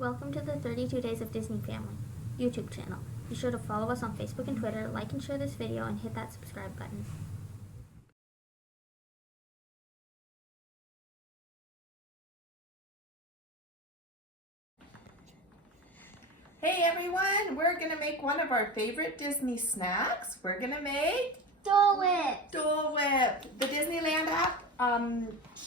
Welcome to the 32 Days of Disney Family YouTube channel. Be sure to follow us on Facebook and Twitter, like and share this video, and hit that subscribe button. Hey everyone, we're gonna make one of our favorite Disney snacks. We're gonna make Dole Whip. Dole Whip. The Disneyland app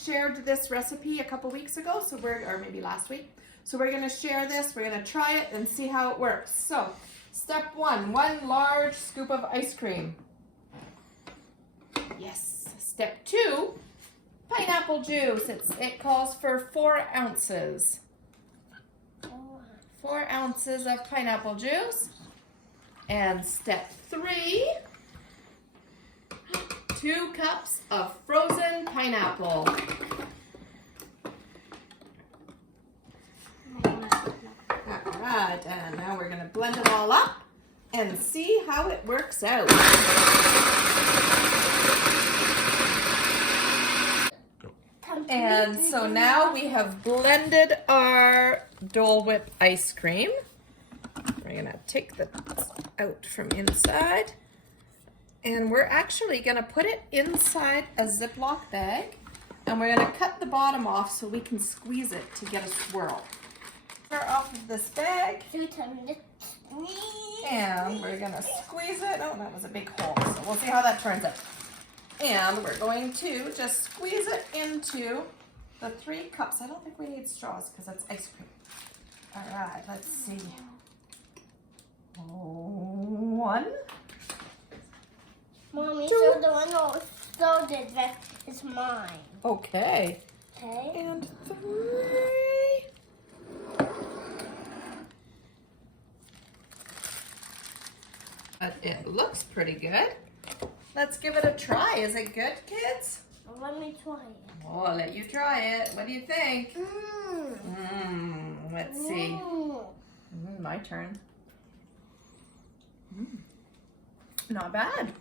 shared this recipe a couple weeks ago, or maybe last week. So we're gonna share this, we're gonna try it and see how it works. So, step one large scoop of ice cream. Yes. Step two, pineapple juice. It calls for 4 ounces. 4 ounces of pineapple juice. And step 3, 2 cups of frozen pineapple. Alright, and now we're going to blend it all up and see how it works out. And so now we have blended our Dole Whip ice cream. We're gonna take the out from inside, and we're actually gonna put it inside a Ziploc bag, and we're gonna cut the bottom off so we can squeeze it to get a swirl. Start off of this bag, and we're gonna squeeze it. Oh, that was a big hole, so we'll see how that turns out. And we're going to just squeeze it into the 3 cups. I don't think we need straws because that's ice cream. All right, let's see. 1. Mommy, 2. so the one that was folded that is mine. Okay. Okay. And 3. But it looks pretty good. Let's give it a try. Is it good, kids? Let me try it. Oh, I'll let you try it. What do you think? Let's see. My turn. Not bad.